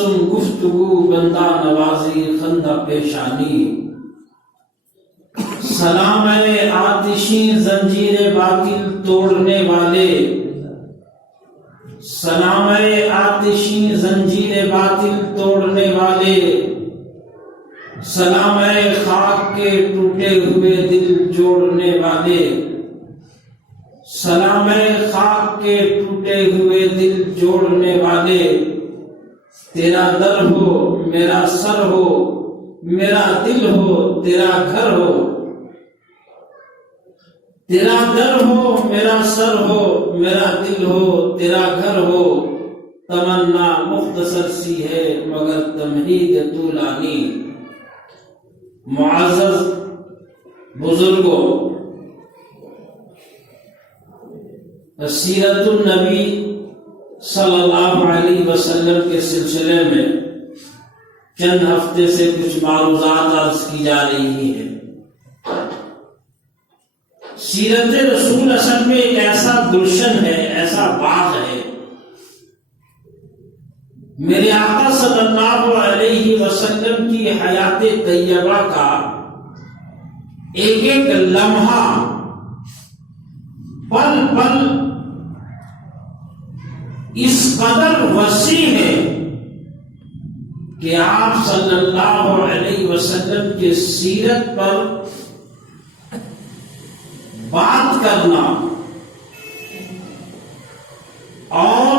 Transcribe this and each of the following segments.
تبسم گفتگو بندہ نوازی خندہ پیشانی، سلام اے آتشی زنجیر باطل توڑنے والے، سلام اے آتشی زنجیر باطل توڑنے والے، سلام اے خاک کے ٹوٹے ہوئے دل جوڑنے والے، سلام اے خاک کے ٹوٹے ہوئے دل جوڑنے والے، تیرا در ہو میرا سر ہو، میرا دل ہو تیرا گھر ہو، تیرا در ہو میرا سر ہو، میرا دل ہو تیرا گھر ہو، تمنا مختصر سی ہے مگر تمہید طولانی۔ معزز بزرگوں، سیرت النبی صلی اللہ علیہ وسلم کے سلسلے میں چند ہفتے سے کچھ معروضات عرض کی جا رہی ہیں۔ سیرت رسول اصل میں ایک ایسا گلشن ہے، ایسا باغ ہے۔ میرے آقا صلی اللہ علیہ وسلم کی حیات طیبہ کا ایک ایک لمحہ، پل پل اس قدر وسیع ہے کہ آپ صلی اللہ علیہ وسلم کے سیرت پر بات کرنا اور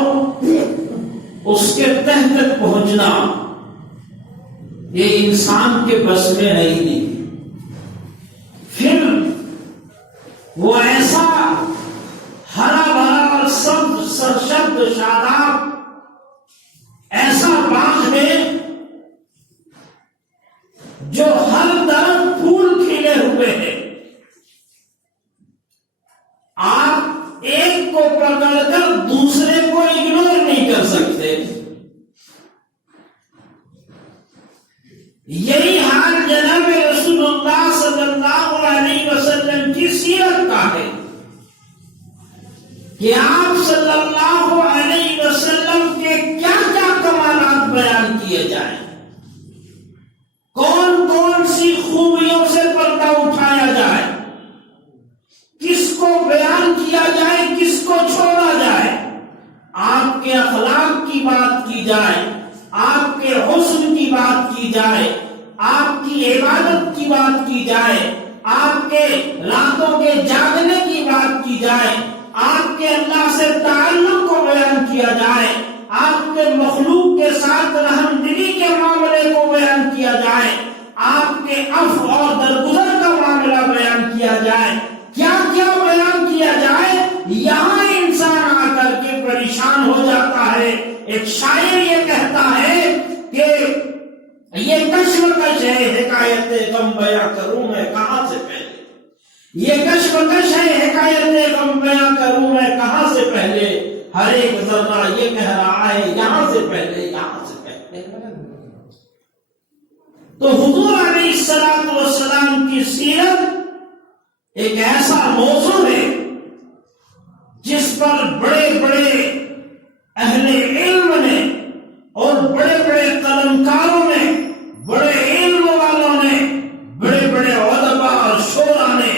اس کے تہ تک پہنچنا یہ انسان کے بس میں ہے ہی نہیں۔ پھر وہ ایسا ہرا بھرا اور سبز سرشت شاداب ایسا باغ ہے جو ہر طرف پھول کھلے ہوئے ہیں، آپ ایک کو پکڑ کر دوسرے کو اگنور نہیں کر سکتے۔ یہی حال جناب رسول اللہ صلی اللہ علیہ وسلم کی سیرت کا ہے کہ آپ صلی اللہ علیہ وسلم کے کیا کیا کمالات بیان کیے جائیں، کون کون سی خوبیوں سے پردہ اٹھایا جائے، کس کو بیان کیا جائے، کس کو چھوڑا جائے، آپ کے اخلاق کی بات کی جائے، آپ کے حسن کی بات کی جائے، آپ کی عبادت کی بات کی جائے، آپ کے راتوں کے جاگنے کی بات کی جائے، آپ کے اللہ سے تعلق کو بیان کیا جائے، آپ کے مخلوق کے ساتھ رحم دلی کے معاملے کو بیان کیا جائے، آپ کے عفو اور درگزر کا معاملہ بیان کیا جائے، کیا کیا بیان کیا جائے، یہاں انسان آ کر کے پریشان ہو جاتا ہے۔ ایک شاعر یہ کہتا ہے کہ یہ کشمکش ہے حکایت غم بیاں کروں میں کہاں سے پہلے، یہ کشمکش ہے حکایت غم بیاں کروں میں کہاں سے پہلے، ہر ایک ذرہ یہ کہہ رہا ہے یہاں سے پہلے، یہاں سے پہلے۔ تو حضور علیہ السلام کی سیرت ایک ایسا موضوع ہے جس پر بڑے بڑے اہل علم نے اور بڑے بڑے قلمکاروں نے، بڑے علم والوں نے، بڑے بڑے علماء اور شعراء نے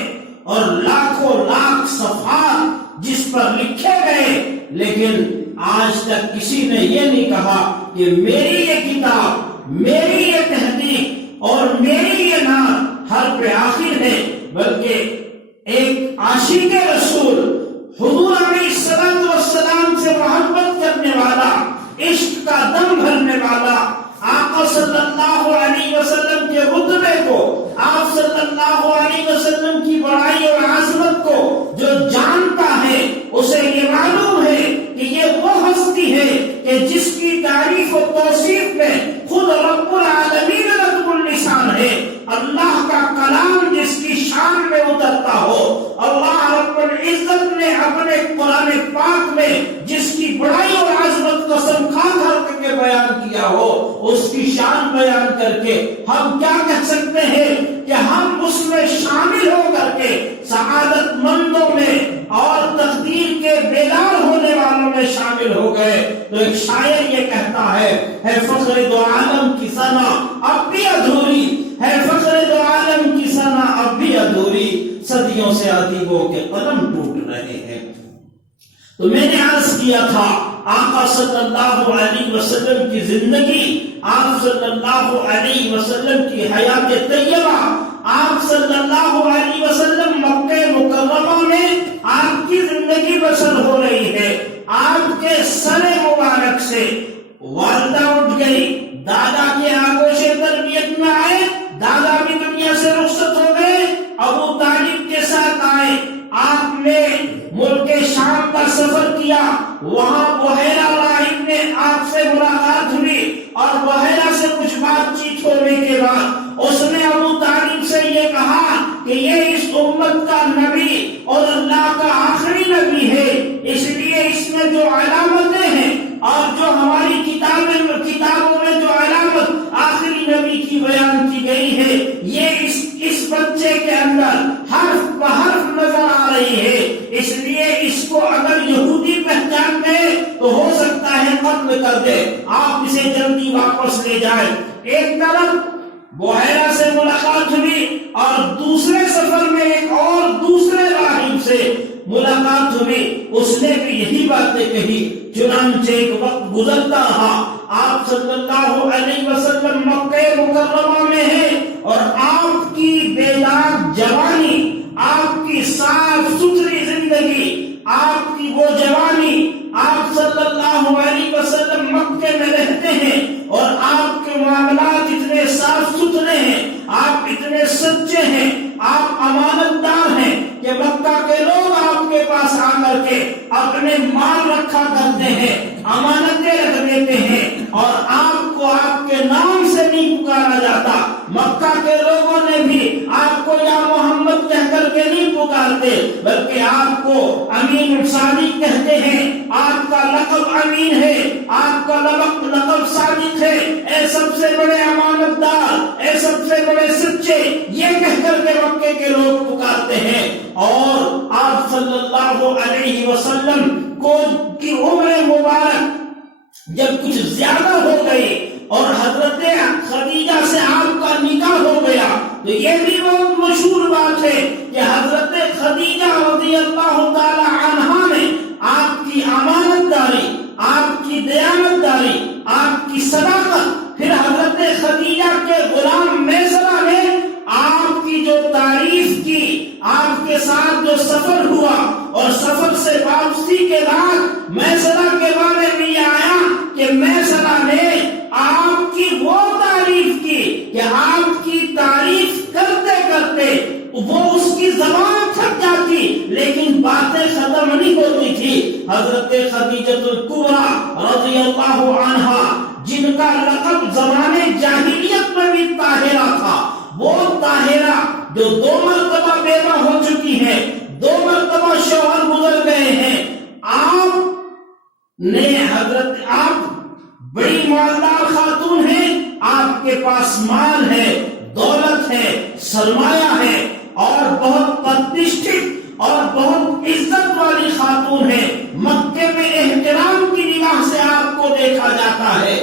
اور لاکھوں لاکھ صفحات جس پر لکھے گئے، لیکن آج تک کسی نے یہ نہیں کہا کہ میری یہ کتاب، میری یہ تحقیق اور میری یہ نعت ہر پہ آخر ہے، بلکہ ایک عاشق رسول حضور علیہ السلام سے محبت کرنے والا، عشق کا دم بھرنے والا، آقا صلی اللہ علیہ وسلم کے رتبے کو، آپ صلی اللہ علیہ وسلم کی بڑائی اور عظمت کو جو جانتا ہے اسے یہ معلوم ہے کہ یہ وہ ہستی ہے کہ جس کی تعریف و توصیف میں خود رب العالمین رب اللسان ہے، اللہ کا کلام جس کی شان میں اترتا ہو، اللہ رب العزت نے اپنے قرآن پاک میں جس کی بڑائی اور عظمت قسم کھا کر کے بیان کیا ہو، اس کی شان بیان کر کے ہم کیا کہہ سکتے ہیں کہ ہم اس میں شامل ہو کر کے سعادت مندوں میں، اور تقدیر کے بیدار ہونے والوں میں شامل ہو گئے. تو ایک شاعر یہ کہتا ہے فخر دو عالم کی ثنا اب بھی ادھوری ہے، فخر دو عالم کی ثنا اب بھی ادھوری، صدیوں سے ادیبوں کے قدم ٹوٹ رہے ہیں. تو میں نے عرض کیا تھا آقا صلی اللہ علیہ وسلم کی زندگی، آپ صلی اللہ علیہ وسلم کی حیات طیبہ، آپ صلی اللہ علیہ وسلم مکہ مکرمہ میں آپ کی زندگی بسر ہو رہی ہے. آپ کے سر مبارک سے والدہ اٹھ گئی، دادا کے آغوش تربیت میں آئے، دادا بھی دنیا سے رخصت ہو گئے، ابو طالب کے ساتھ آئے. آپ نے ملک شام کا سفر کیا، وہاں بحیرہ راہب میں آپ سے ملاقات ہوئی، اور بحیرہ سے کچھ بات چیت ہونے کے بعد اس نے ابو طالب سے یہ کہا کہ یہ اس امت کا نبی اور اللہ کا آخری نبی ہے، اس لیے اس میں جو علامتیں ہیں اور جو ہماری کتابوں میں جو علامت آخری نبی کی بیان کی گئی ہے، یہ اس بچے کے اندر حرف بحرف نظر آ رہی ہے. اس لیے اس کو اگر یہودی پہچان گئے تو ہو سکتا ہے قتل کر دے، آپ اسے جلدی واپس لے جائیں. ایک طرف بحیرہ سے ملاقات ہوئی اور دوسرے سفر میں ایک اور دوسرے راہب سے ملاقات ہوئی، اس نے بھی یہی باتیں کہی. چنانچہ ایک وقت گزرتا رہا، آپ صلی اللہ علیہ وسلم مکہ مکرمہ میں ہیں اور آپ کی بیدار جوانی، آپ کی صاف ستھری زندگی، آپ کی وہ جوانی، آپ صلی اللہ علیہ وسلم مکے میں رہتے ہیں اور آپ کے معاملات اتنے صاف ستھرے ہیں، آپ اتنے سچے ہیں، آپ امانت دار ہیں کہ مکہ کے لوگ آپ کے پاس آ کر کے اپنے مال رکھا کرتے ہیں، امانتیں رکھ دیتے ہیں، اور آپ کو آپ کے نام سے نہیں پکارا جاتا. مکہ کے لوگوں نے بھی آپ کو یا محمد کہہ کر کے نہیں پکارتے، بلکہ آپ کو امین الصادق کہتے ہیں. آپ کا لقب امین ہے، آپ کا لقب صادق ہے، اے سب سے بڑے امانت دار، اے سب سے بڑے سچے، یہ کہہ کر کے مکے کے لوگ پکارتے ہیں. اور آپ صلی اللہ علیہ وسلم کی عمر مبارک جب کچھ زیادہ ہو گئی اور حضرت خدیجہ سے آپ کا نکاح ہو گیا، تو یہ بھی بہت مشہور بات ہے کہ حضرت خدیجہ رضی اللہ تعالی عنہا نے آپ کی امانت داری، آپ کی دیانت داری، آپ کی صداقت، پھر حضرت خدیجہ کے غلام میسرہ نے آپ کی جو تعریف کی، آپ کے ساتھ جو سفر ہوا، اور سفر سے واپسی کے بعد میسرہ کے بارے میں یہ آیا کہ میسرہ نے آپ کی وہ تعریف کی کہ آپ کی تعریف کرتے کرتے وہ اس کی زبان تھک جاتی لیکن باتیں ختم نہیں ہوتی تھی. حضرت خدیجہ الکبریٰ رضی اللہ عنہا، جن کا لقب زمانے جاہلیت میں بھی طاہرہ تھا، وہ طاہرہ جو 2 مرتبہ بیوہ ہو چکی ہے، 2 مرتبہ شوہر گزر گئے ہیں، آپ بڑی مالدار خاتون ہیں، آپ کے پاس مال ہے، دولت ہے، سرمایہ ہے، اور بہت پرتشٹھت اور بہت عزت والی خاتون ہے. مکے میں احترام کی نگاہ سے آپ کو دیکھا جاتا ہے.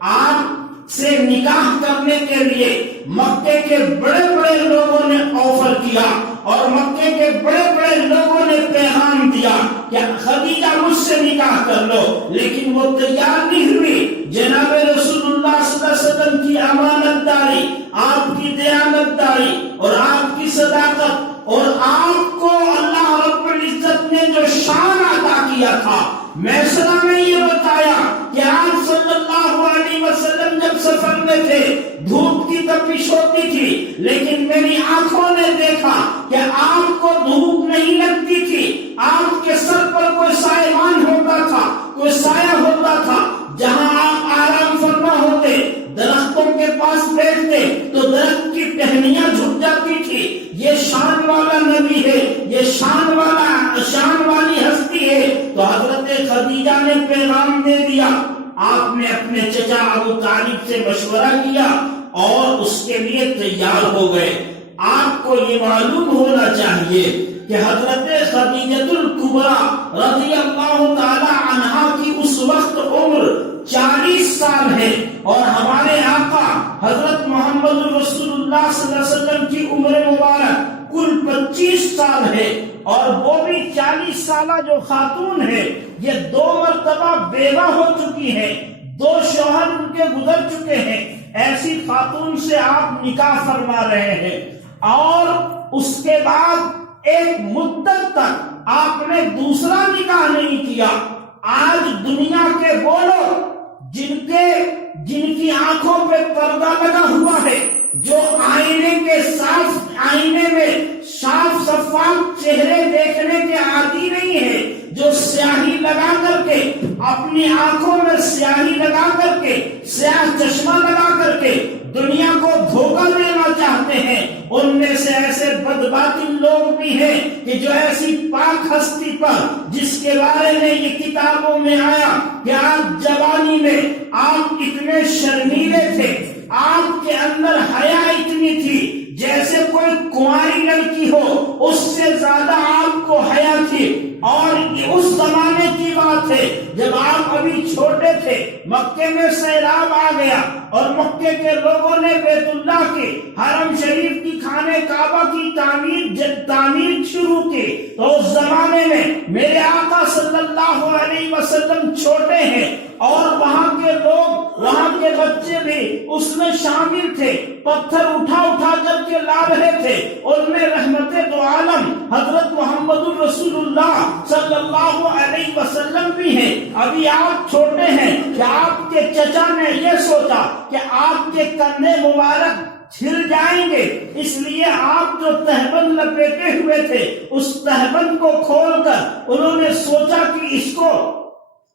آپ سے نکاح کرنے کے لیے مکے کے بڑے بڑے لوگوں نے آفر کیا اور مکے کے بڑے بڑے لوگوں نے پیغام دیا کہ خدیجہ مجھ سے نکاح کر لو، لیکن وہ تیار نہیں ہوئی. جناب رسول اللہ صلی اللہ علیہ وسلم کی امانت داری، آپ کی دیانت داری اور آپ کی صداقت اور آپ کو اللہ رب العزت نے جو شان عطا کیا تھا، میسرہ نے یہ بتایا کہ آپ صلی اللہ علیہ وسلم جب سفر میں تھے، دھوپ کی تپش ہوتی تھی، لیکن میری آنکھوں نے دیکھا کہ آپ کو دھوپ نہیں لگتی تھی، آپ کے سر پر کوئی سائبان ہوتا تھا، کوئی سایہ ہوتا تھا، جہاں آپ آرام فرما ہوتے، درختوں کے پاس بیٹھتے تو درخت کی ٹہنیاں جھک جاتی تھی. یہ شان والا نبی ہے، یہ شان والی ہستی ہے. تو حضرت خدیجہ نے پیغام دے دیا. آپ نے اپنے چچا ابو طالب سے مشورہ کیا اور اس کے لیے تیار ہو گئے. آپ کو یہ معلوم ہونا چاہیے کہ حضرت خدیجۃ الکبریٰ رضی اللہ تعالی عنہا کی اس وقت عمر 40 سال ہے، اور ہمارے آقا حضرت محمد رسول اللہ صلی اللہ علیہ وسلم کی عمر مبارک کل 25 سال ہے، اور وہ بھی 40 سالہ جو خاتون ہے یہ 2 مرتبہ بیوہ ہو چکی ہے، 2 شوہر ان کے گزر چکے ہیں، ایسی خاتون سے آپ نکاح فرما رہے ہیں، اور اس کے بعد ایک مدت تک آپ نے دوسرا نکاح نہیں کیا۔ آج دنیا کے وہ لوگ جن کی آنکھوں پہ پردہ لگا ہوا ہے، جو آئینے میں صاف شفاف چہرے دیکھنے کے عادی نہیں ہے، جو سیاہی لگا کر کے اپنی آنکھوں میں سیاہی لگا کر کے سیاہ چشمہ لگا کر کے دنیا کو دھوکہ دینا چاہتے ہیں، ان میں سے ایسے بدباطن لوگ بھی ہیں کہ جو ایسی پاک ہستی پر جس کے بارے میں یہ کتابوں میں آیا کہ آپ جوانی میں آپ اتنے شرمیلے تھے، آپ کے اندر حیا اتنی تھی جیسے کوئی کنواری لڑکی ہو، اس سے زیادہ آپ کو حیا تھی، اور یہ اس زمانے کی بات ہے جب آپ ابھی چھوٹے تھے، مکے میں سیلاب آ گیا اور مکے کے لوگوں نے بیت اللہ کے حرم شریف کی خانہ کعبہ کی تعمیر شروع کی، تو اس زمانے میں میرے آقا صلی اللہ علیہ وسلم چھوٹے ہیں، اور وہاں کے لوگ، وہاں کے بچے بھی اس میں شامل تھے، پتھر اٹھا کر کے لا رہے تھے، ان میں رحمت دو عالم حضرت محمد الرسول اللہ صلی اللہ علیہ وسلم بھی ہیں۔ ابھی آپ چھوٹے ہیں کہ آپ کے چچا نے یہ سوچا کہ آپ کے کندھے مبارک چھل جائیں گے، اس لیے آپ جو تہبند لپیٹے ہوئے تھے اس تہبند کو کھول کر انہوں نے سوچا کہ اس کو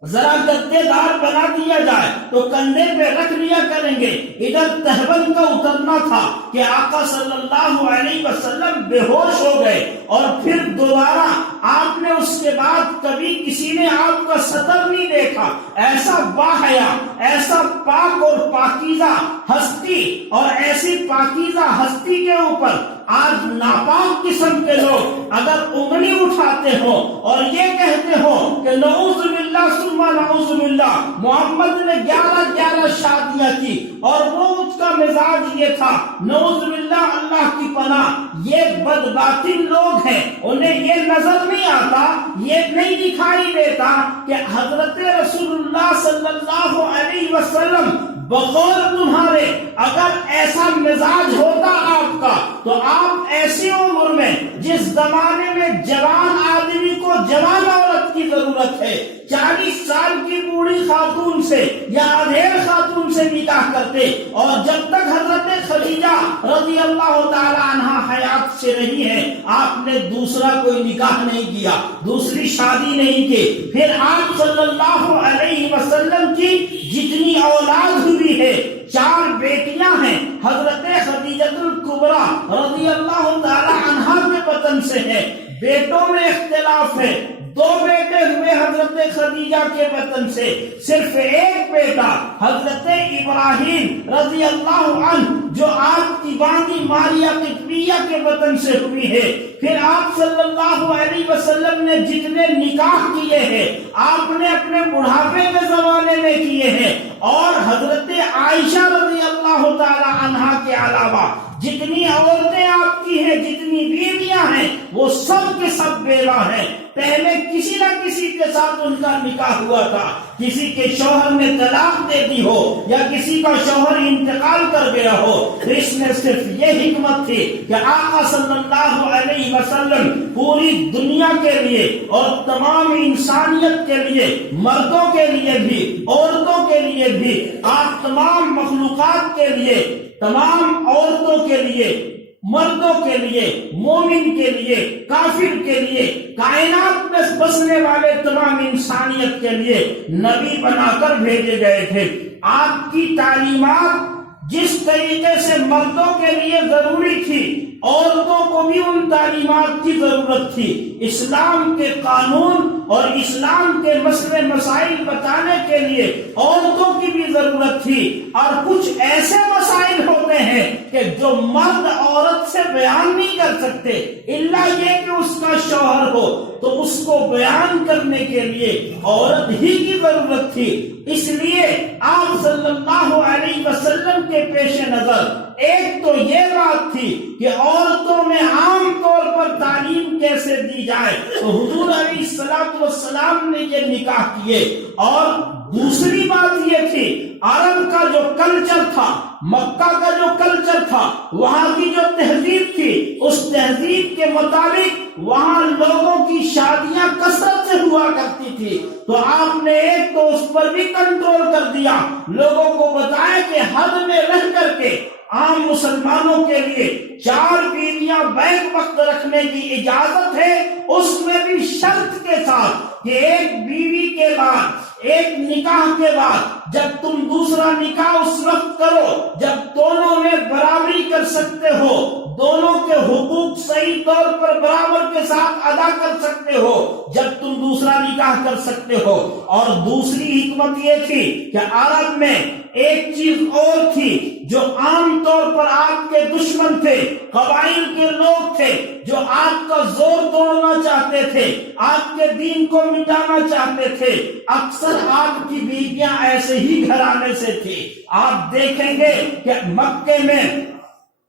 ذرا گدے دار بنا دیا جائے تو کندھے پہ رکھ لیا کریں گے۔ ادھر تہبند کا اترنا تھا کہ آقا صلی اللہ علیہ وسلم بے ہوش ہو گئے، اور پھر دوبارہ آپ نے اس کے بعد کبھی کسی نے آپ کا سطر نہیں دیکھا، ایسا باحیا، ایسا پاک اور پاکیزہ ہستی، اور ایسی پاکیزہ ہستی کے اوپر آج ناپاک قسم کے لوگ اگر انگلی اٹھاتے ہو اور یہ کہتے ہو کہ نعوذ باللہ ثم نعوذ باللہ، محمد نے 11 شادیاں کی اور وہ اس کا مزاج یہ تھا، نعوذ باللہ، اللہ کی پناہ، یہ بدباطن لوگ ہیں، انہیں یہ نظر نہیں آتا، یہ نہیں دکھائی دیتا کہ حضرت رسول اللہ صلی اللہ علیہ وسلم بغور تمہارے اگر ایسا مزاج ہوتا آپ کا تو آپ ایسی عمر میں، جس زمانے میں جوان آدمی کو جوان عورت کی ضرورت ہے، 40 سال کی بوڑھی خاتون سے یا ادھیڑ خاتون سے نکاح کرتے، اور جب تک حضرت خدیجہ رضی اللہ تعالی عنہا حیات سے رہی ہے آپ نے دوسرا کوئی نکاح نہیں کیا، دوسری شادی نہیں کی۔ پھر آپ صلی اللہ علیہ وسلم کی جتنی اولاد ہوئی ہے، 4 بیٹیاں ہیں، حضرت خدیجۃ الکبریٰ رضی اللہ تعالی عنہا کے وطن سے ہے، بیٹوں میں اختلاف ہے، 2 بیٹے ہوئے حضرت خدیجہ کے وطن سے، صرف ایک بیٹا حضرت ابراہیم رضی اللہ عنہ جو آپ کی باندی ماریہ قبطیہ کے وطن سے ہوئی ہے۔ پھر آپ صلی اللہ علیہ وسلم نے جتنے نکاح کیے ہیں آپ نے اپنے بڑھاپے کے زمانے میں کیے ہیں، اور حضرت عائشہ رضی اللہ تعالی عنہا کے علاوہ جتنی عورتیں آپ کی ہیں، جتنی بیویاں ہیں، وہ سب کے سب بیوہ ہیں۔ پہلے کسی نہ کسی کے ساتھ ان کا نکاح ہوا تھا، کسی کے شوہر نے طلاق دے دی ہو یا کسی کا شوہر انتقال کر گیا ہو، اس میں صرف یہ حکمت تھی کہ آقا صلی اللہ علیہ وسلم پوری دنیا کے لیے اور تمام انسانیت کے لیے، مردوں کے لیے بھی عورتوں کے لیے بھی، آپ تمام مخلوقات کے لیے، تمام عورتوں کے لیے، مردوں کے لیے، مومن کے لیے، کافر کے لیے، کائنات میں بسنے والے تمام انسانیت کے لیے نبی بنا کر بھیجے گئے تھے۔ آپ کی تعلیمات جس طریقے سے مردوں کے لیے ضروری تھی، عورتوں کو بھی ان تعلیمات کی ضرورت تھی۔ اسلام کے قانون اور اسلام کے مسئلے مسائل بتانے کے لیے عورتوں کی بھی ضرورت تھی، اور کچھ ایسے مسائل ہوتے ہیں کہ جو مرد عورت سے بیان نہیں کر سکتے الا یہ کہ اس کا شوہر ہو، تو اس کو بیان کرنے کے لیے عورت ہی کی ضرورت تھی۔ اس لیے آپ صلی اللہ علیہ وسلم کے پیش نظر ایک تو یہ بات تھی کہ عورتوں میں عام طور پر تعلیم کیسے دی جائے، تو حضور علیہ السلام نے یہ نکاح کیے۔ اور دوسری بات یہ تھی، عرب کا جو کلچر تھا، مکہ کا جو کلچر تھا، وہاں کی جو تہذیب تھی، اس تہذیب کے مطابق وہاں لوگوں کی شادیاں کثرت سے ہوا کرتی تھی، تو آپ نے ایک تو اس پر بھی کنٹرول کر دیا، لوگوں کو بتایا کہ حد میں رہ کر کے عام مسلمانوں کے لیے 4 بیویاں بیک وقت رکھنے کی اجازت ہے، اس میں بھی شرط کے ساتھ کہ ایک بیوی کے بعد، ایک نکاح کے بعد جب تم دوسرا نکاح اس وقت کرو جب دونوں میں برابری کر سکتے ہو، دونوں کے حقوق صحیح طور پر برابر کے ساتھ ادا کر سکتے ہو، جب تم دوسرا نکاح کر سکتے ہو۔ اور دوسری حکمت یہ تھی کہ عرب میں ایک چیز اور تھی جو عام طور پر آپ کے دشمن تھے، قبائل کے لوگ تھے جو آپ کا زور توڑنا چاہتے تھے، آپ کے دین کو مٹانا چاہتے تھے، اکثر آپ کی بیویاں ایسے ہی گھرانے سے تھی۔ آپ دیکھیں گے کہ مکے میں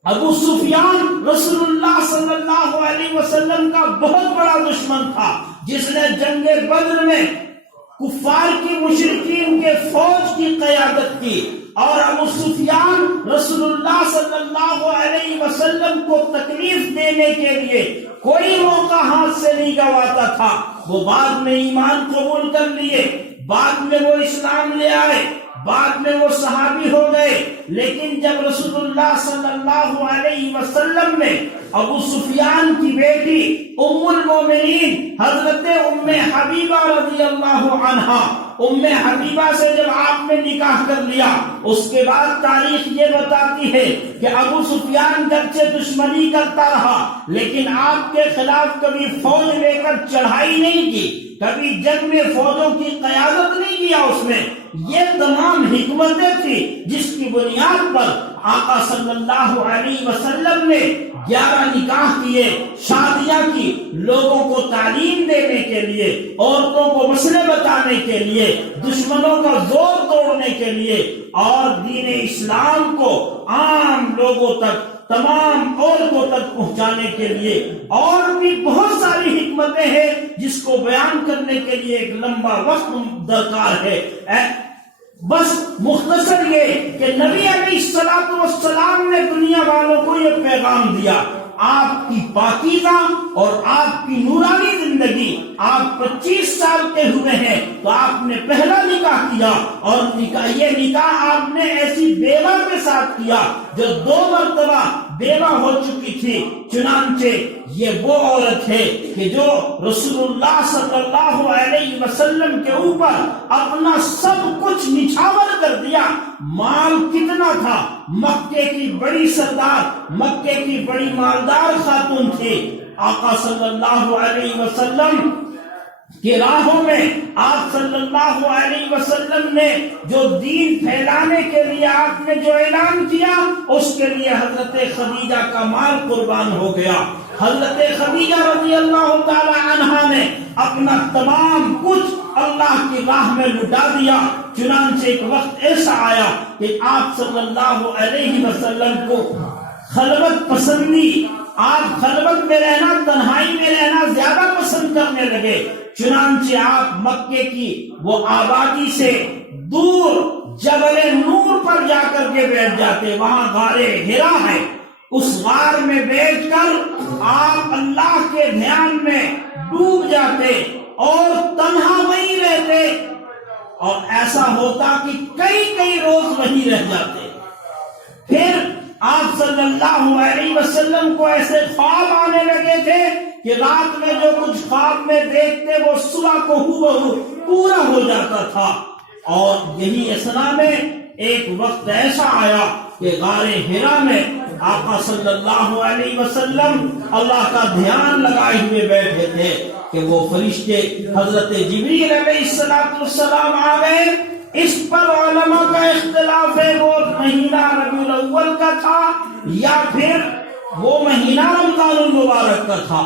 ابو سفیان رسول اللہ صلی اللہ علیہ وسلم کا بہت بڑا دشمن تھا، جس نے جنگ بدر میں کفار کی مشرکین کے فوج کی قیادت کی، اور ابو سفیان رسول اللہ صلی اللہ علیہ وسلم کو تکلیف دینے کے لیے کوئی موقع ہاتھ سے نہیں گواتا تھا۔ وہ بعد میں ایمان قبول کر لیے، بعد میں وہ اسلام لے آئے، بعد میں وہ صحابی ہو گئے، لیکن جب رسول اللہ صلی اللہ علیہ وسلم نے ابو سفیان کی بیٹی ام المومنین حضرت ام حبیبہ رضی اللہ عنہا، ام حبیبہ سے جب آپ نے نکاح کر لیا، اس کے بعد تاریخ یہ بتاتی ہے کہ ابو سفیان گرچہ دشمنی کرتا رہا لیکن آپ کے خلاف کبھی فوج لے کر چڑھائی نہیں کی، کبھی جنگ میں فوجوں کی قیادت نہیں کیا اس میں۔ یہ تمام حکمتیں تھی جس کی بنیاد پر آقا صلی اللہ علیہ وسلم نے 11 نکاح کیے، شادیاں کی، لوگوں کو تعلیم دینے کے لیے، عورتوں کو مسئلے بتانے کے لیے، دشمنوں کا زور توڑنے کے لیے، اور دین اسلام کو عام لوگوں تک، تمام عورتوں تک پہنچانے کے لیے۔ اور بھی بہت ساری حکمتیں ہیں جس کو بیان کرنے کے لیے ایک لمبا وقت درکار ہے۔ بس مختصر یہ کہ نبی علیہ السلام نے دنیا والوں کو یہ پیغام دیا، آپ کی پاکیزہ اور آپ کی نورانی زندگی، آپ 25 سال کے ہوئے ہیں تو آپ نے پہلا نکاح کیا، اور یہ نکاح آپ نے ایسی بیوہ کے ساتھ کیا جو 2 مرتبہ بیوہ ہو چکی تھی، چنانچہ یہ وہ عورت ہے کہ جو رسول اللہ صلی اللہ علیہ وسلم کے اوپر اپنا سب کچھ نچھاور کر دیا۔ مال کتنا تھا، مکے کی بڑی سردار، مکے کی بڑی مالدار خاتون تھی، آقا صلی اللہ علیہ وسلم کی راہوں میں آپ صلی اللہ علیہ وسلم نے جو دین پھیلانے کے لیے آپ نے جو اعلان کیا، اس کے لیے حضرت خدیجہ کا مال قربان ہو گیا۔ حضرت خدیجہ رضی اللہ تعالی عنہا نے اپنا تمام کچھ اللہ کی راہ میں لٹا دیا۔ چنانچہ ایک وقت ایسا آیا کہ آپ صلی اللہ علیہ وسلم کو خلوت پسندی، آپ خلوت میں رہنا، تنہائی میں رہنا زیادہ پسند کرنے لگے۔ چنانچہ آپ مکے کی وہ آبادی سے دور جبل نور پر جا کر کے بیٹھ جاتے، وہاں غار حرا ہے، اس غار میں بیٹھ کر آپ اللہ کے دھیان میں ڈوب جاتے اور تنہا وہیں رہتے، اور ایسا ہوتا کہ کئی روز وہیں رہ جاتے۔ پھر آپ صلی اللہ علیہ وسلم کو ایسے خواب آنے لگے تھے کہ رات میں جو کچھ خواب میں دیکھتے وہ صبح کو ہو پورا ہو جاتا تھا۔ اور یہی اثنا میں ایک وقت ایسا آیا کہ غار حرا میں آقا صلی اللہ علیہ وسلم اللہ کا دھیان لگائے ہوئے بیٹھے تھے کہ وہ فرشتے حضرت جبریل علیہ السلام آ گئے۔ اس پر علماء کا اختلاف ہے، وہ مہینہ ربیع الاول کا تھا یا پھر وہ مہینہ رمضان المبارک کا تھا.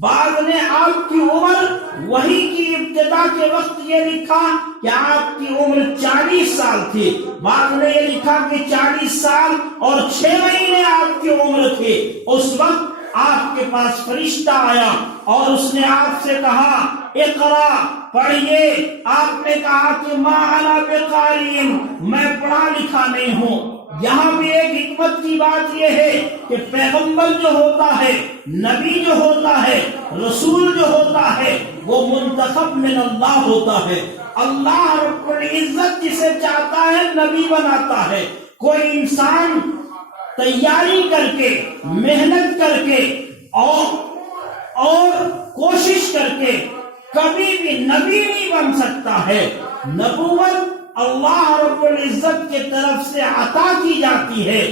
بعض نے آپ کی عمر وحی کی ابتدا کے وقت یہ لکھا کہ آپ کی عمر 40 سال تھی. بعض نے یہ لکھا کہ 40 سال اور 6 مہینے آپ کی عمر تھی. اس وقت آپ کے پاس فرشتہ آیا اور اس نے آپ سے کہا اقرا، پڑھیے. آپ نے کہا کہ ما انا بقاری، میں پڑھا لکھا نہیں ہوں. یہاں بھی ایک حکمت کی بات یہ ہے کہ پیغمبر جو ہوتا ہے، نبی جو ہوتا ہے، رسول جو ہوتا ہے، وہ منتخب من اللہ ہوتا ہے. اللہ رب العزت جسے چاہتا ہے نبی بناتا ہے. کوئی انسان تیاری کر کے، محنت کر کے اور کوشش کر کے کبھی بھی نبی نہیں بن سکتا ہے. نبوت اللہ رب العزت کے طرف سے عطا کی جاتی ہے،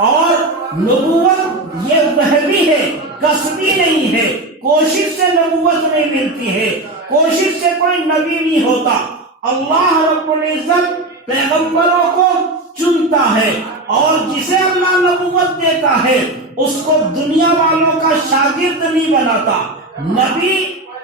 اور نبوت یہ وہبی ہے، کسبی نہیں ہے. کوشش سے نبوت نہیں ملتی ہے، کوشش سے کوئی نبی نہیں ہوتا. اللہ رب العزت پیغمبروں کو چنتا ہے، اور جسے اللہ نبوت دیتا ہے اس کو دنیا والوں کا شاگرد نہیں بناتا. نبی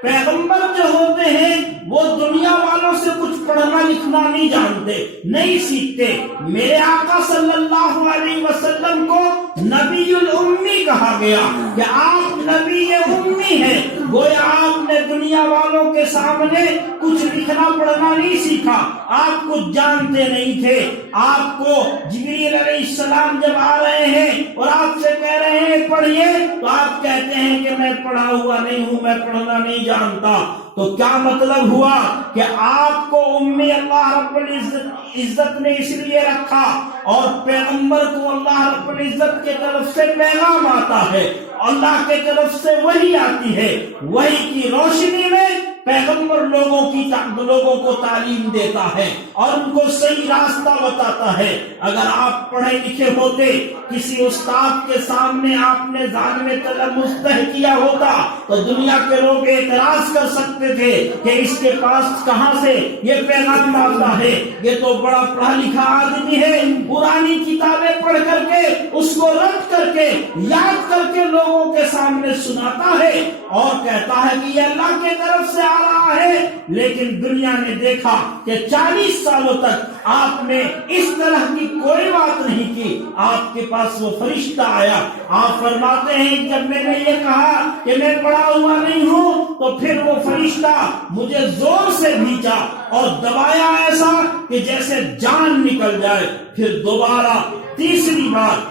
پیغمبر جو ہوتے ہیں وہ دنیا والوں سے کچھ پڑھنا لکھنا نہیں جانتے، نہیں سیکھتے. میرے آقا صلی اللہ علیہ وسلم کو نبی الامی کہا گیا کہ آپ نبی امی ہیں. گویا آپ نے دنیا والوں کے سامنے کچھ لکھنا پڑھنا نہیں سیکھا، آپ کچھ جانتے نہیں تھے. آپ کو جبریل علیہ السلام جب آ رہے ہیں اور آپ سے کہہ رہے ہیں پڑھیے، تو آپ کہتے ہیں کہ میں پڑھا ہوا نہیں ہوں، میں پڑھنا نہیں جانتا. تو کیا مطلب ہوا کہ آپ کو امی اللہ رب العزت نے اس لیے رکھا، اور پیغمبر کو اللہ رب العزت کے طرف سے پیغام آتا ہے، اللہ کے طرف سے وحی آتی ہے. وحی کی روشنی میں پیغمبر لوگوں کو تعلیم دیتا ہے اور ان کو صحیح راستہ بتاتا ہے. اگر آپ پڑھے لکھے ہوتے، کسی استاد کے سامنے آپ نے ذہن میں تلمس کیا ہوتا تو دنیا کے لوگ اعتراض کر سکتے تھے کہ اس کے پاس کہاں سے یہ پیغام آتا ہے، یہ تو بڑا پڑھا لکھا آدمی ہے، پرانی کتابیں پڑھ کر کے اس کو رد کر کے یاد کر کے لوگوں کے سامنے سناتا ہے اور کہتا ہے کہ یہ اللہ کی طرف سے آ رہا ہے. لیکن دنیا نے دیکھا کہ 40 سالوں تک آپ نے اس طرح کی کوئی بات نہیں کی. آپ کے پاس وہ فرشتہ آیا. آپ فرماتے ہیں جب میں نے یہ کہا کہ میں پڑھا ہوا نہیں ہوں تو پھر وہ فرشتہ مجھے زور سے بھیجا اور دبایا ایسا کہ جیسے جان نکل جائے. پھر دوبارہ تیسری بار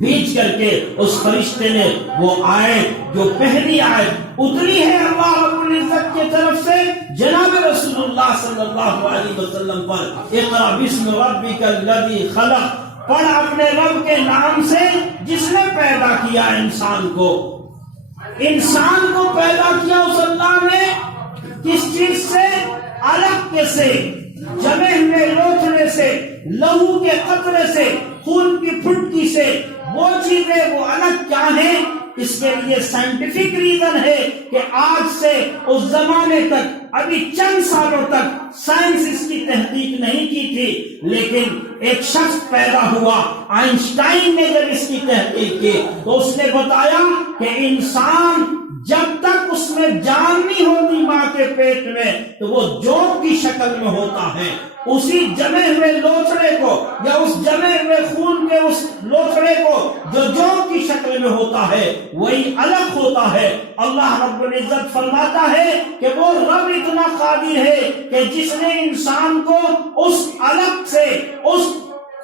بیچ کر کے اس فرشتے نے وہ آیت جو پہلی آیت اتری ہے اللہ رب العزت کی طرف سے جناب رسول اللہ صلی اللہ علیہ وسلم پر، اقرا بسم ربک الذی خلق، پڑھ اپنے رب کے نام سے جس نے پیدا کیا انسان کو. انسان کو پیدا کیا اس اللہ نے کس چیز سے؟ علق سے، جمے ہوئے لوتھڑے سے، لہو کے قطرے سے، خون کی پھٹکی سے. وہ چیزیں وہ الگ کیا ہیں؟ اس کے لیے سائنٹیفک ریزن ہے کہ آج سے اس زمانے تک، ابھی چند سالوں تک سائنس اس کی تحقیق نہیں کی تھی، لیکن ایک شخص پیدا ہوا آئنسٹائن نے جب اس کی تحقیق کی تو اس نے بتایا کہ انسان جب تک اس میں جان نہیں ہوتی ماں کے پیٹ میں تو وہ جوک کی شکل میں ہوتا ہے. اسی جمے ہوئے لوتھڑے کو یا اس جمے ہوئے خون کے اس لوتھڑے کو جو جوک کی شکل میں ہوتا ہے وہی الگ ہوتا ہے. اللہ رب العزت فرماتا ہے کہ وہ رب اتنا قادر ہے کہ جس نے انسان کو اس الگ سے، اس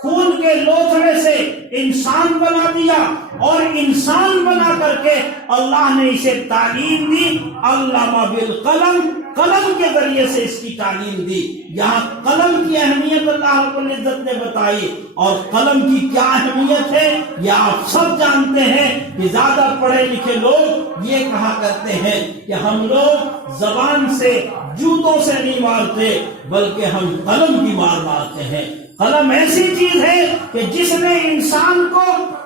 خون کے لوتھڑے سے انسان بنا دیا، اور انسان بنا کر کے اللہ نے اسے تعلیم دی. علامہ بالقلم، قلم کے ذریعے سے اس کی تعلیم دی. یہاں قلم کی اہمیت اللہ رب العزت نے بتائی، اور قلم کی کیا اہمیت ہے یہ آپ سب جانتے ہیں کہ زیادہ پڑھے لکھے لوگ یہ کہا کرتے ہیں کہ ہم لوگ زبان سے، جوتوں سے نہیں مارتے بلکہ ہم قلم کی مار مارتے ہیں. قلم ایسی چیز ہے کہ جس نے انسان کو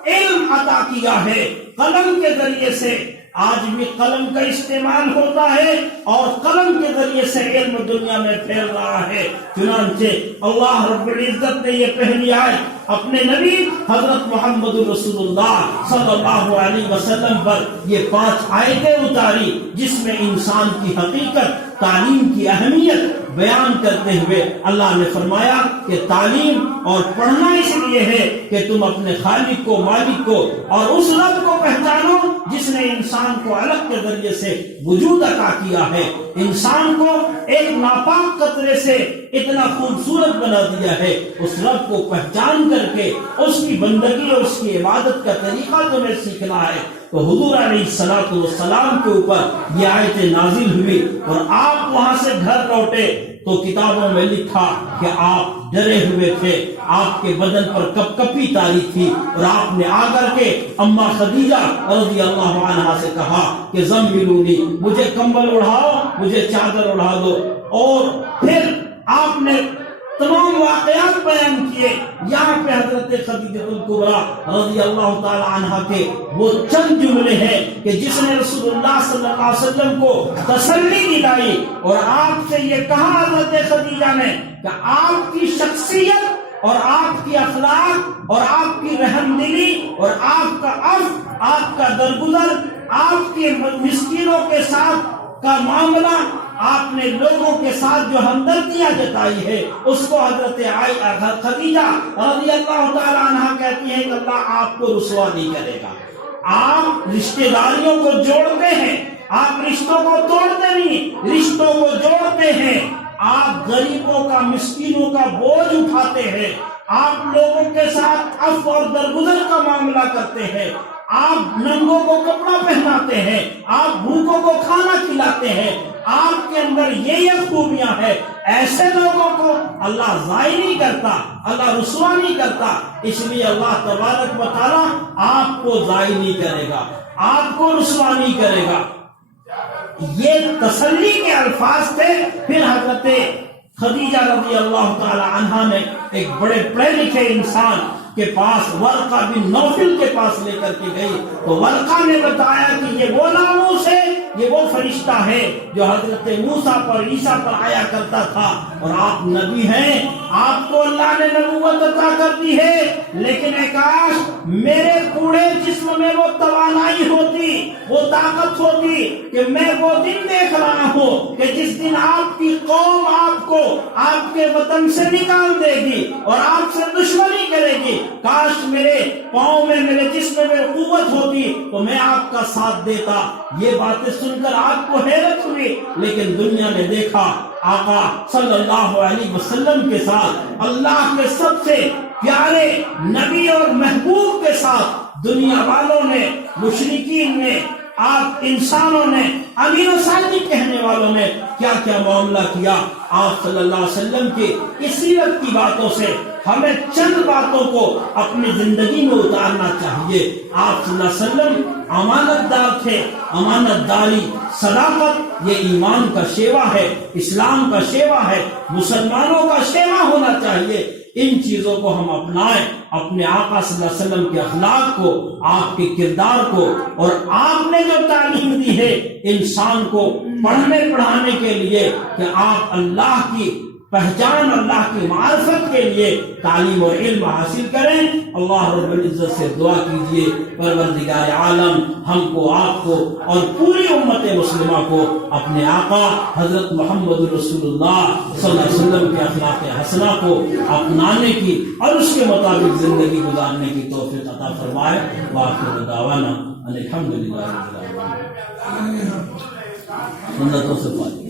علم عطا کیا ہے. قلم کے ذریعے سے آج بھی قلم کا استعمال ہوتا ہے اور قلم کے ذریعے سے علم دنیا میں پھیل رہا ہے۔ چنانچہ اللہ رب العزت نے یہ پہلی آیت اپنے نبی حضرت محمد رسول اللہ صلی اللہ علیہ وسلم پر یہ 5 آیتیں اتاری، جس میں انسان کی حقیقت، تعلیم کی اہمیت بیان کرتے ہوئے اللہ نے فرمایا کہ تعلیم اور پڑھنا اس لیے ہے کہ تم اپنے خالق کو، مالک کو اور اس رب کو پہچانو جس نے انسان کو علق کے ذریعے سے وجود عطا کیا ہے، انسان کو ایک ناپاک قطرے سے اتنا خوبصورت بنا دیا ہے۔ اس رب کو پہچان کر کے اس کی بندگی اور اس کی عبادت کا طریقہ تمہیں سیکھنا ہے۔ تو حضور علیہ السلام کے اوپر یہ آیتیں نازل ہوئی اور آپ وہاں سے گھر لوٹے تو کتابوں میں لکھا کہ آپ ڈرے ہوئے تھے، آپ کے بدن پر کپ کپی تاری تھی، اور آپ نے آ کر کے اماں خدیجہ رضی اللہ عنہا سے کہا کہ زملونی، مجھے کمبل اڑھاؤ، مجھے چادر اڑھا دو، اور پھر آپ نے تمام واقعات بیان کیے۔ یہاں پہ حضرت خدیجہ الکبریٰ رضی اللہ تعالی عنہا کے وہ چند جملے ہیں کہ جس نے رسول اللہ صلی اللہ علیہ وسلم کو تسلی دلائی، اور آپ سے یہ کہا حضرت خدیجہ نے کہ آپ کی شخصیت اور آپ کی اخلاق اور آپ کی رحم دلی اور آپ کا عفو، آپ کا درگزر، آپ کے مسکینوں کے ساتھ کا معاملہ، آپ نے لوگوں کے ساتھ جو ہمدردیاں جتائی ہے، اس کو حضرت خدیجہ رضی اللہ تعالی عنہ کہتی ہیں کہ اللہ آپ کو رسوا نہیں کرے گا۔ آپ رشتہ داریوں کو جوڑتے ہیں، آپ رشتوں کو توڑتے نہیں، رشتوں کو جوڑتے ہیں۔ آپ غریبوں کا، مسکینوں کا بوجھ اٹھاتے ہیں، آپ لوگوں کے ساتھ عفو اور درگزر کا معاملہ کرتے ہیں، آپ ننگوں کو کپڑا پہناتے ہیں، آپ بھوکوں کو کھانا کھلاتے ہیں، آپ کے اندر یہ خوبیاں ہیں۔ ایسے لوگوں کو اللہ ضائع نہیں کرتا، اللہ رسوا نہیں کرتا، اس لیے اللہ تبارک و تعالیٰ آپ کو ضائع نہیں کرے گا، آپ کو رسوا نہیں کرے گا۔ یہ تسلی کے الفاظ تھے۔ پھر حضرت خدیجہ رضی اللہ تعالی عنہا نے ایک بڑے پڑھے لکھے انسان کے پاس، ورقہ بن نوفل کے پاس لے کر کے گئی، تو ورقہ نے بتایا کہ یہ وہ ناموس ہے، یہ وہ فرشتہ ہے جو حضرت موسیٰ پر، عیسیٰ پر آیا کرتا تھا، اور آپ نبی ہیں، آپ کو اللہ نے نبوت عطا کر دی ہے، لیکن اے کاش میرے پورے جسم میں وہ توانائی ہوتی، وہ طاقت ہوتی کہ میں وہ دن دیکھ رہا ہوں کہ جس دن آپ کی قوم آپ کو آپ کے وطن سے نکال دے گی اور آپ سے دشمنی کرے گی۔ کاش میرے پاؤں میں، میرے جسم میں قوت ہوتی تو میں آپ کا ساتھ دیتا۔ یہ باتیں سن کر آپ کو حیرت ہوئی، لیکن دنیا نے دیکھا آقا صلی اللہ علیہ وسلم کے ساتھ، اللہ کے سب سے پیارے نبی اور محبوب کے ساتھ دنیا والوں نے، مشرکین نے، آپ انسانوں نے، امین و صادق کہنے والوں نے کیا کیا معاملہ کیا۔ آپ صلی اللہ علیہ وسلم کی اس سیرت کی باتوں سے ہمیں چند باتوں کو اپنی زندگی میں اتارنا چاہیے۔ آپ صلی اللہ علیہ وسلم امانت دار تھے۔ امانت داری، صداقت، یہ ایمان کا شیوا ہے، اسلام کا شیوا ہے، مسلمانوں کا شیوا ہونا چاہیے۔ ان چیزوں کو ہم اپنائیں، اپنے آقا صلی اللہ علیہ وسلم کے اخلاق کو، آپ کے کردار کو، اور آپ نے جو تعلیم دی ہے انسان کو پڑھنے پڑھانے کے لیے کہ آپ اللہ کی پہچان، اللہ کی معرفت کے لیے تعلیم اور علم حاصل کریں۔ اللہ رب العزت سے دعا کیجیے پروردگار عالم ہم کو، آپ کو اور پوری امت مسلمہ کو اپنے آقا حضرت محمد رسول اللہ صلی اللہ علیہ وسلم کے اخلاق حسنہ کو اپنانے کی اور اس کے مطابق زندگی گزارنے کی توفیق عطا فرمائے۔ وآخر دعوانا ان الحمدللہ رب العالمین۔ سنتوں سے پاک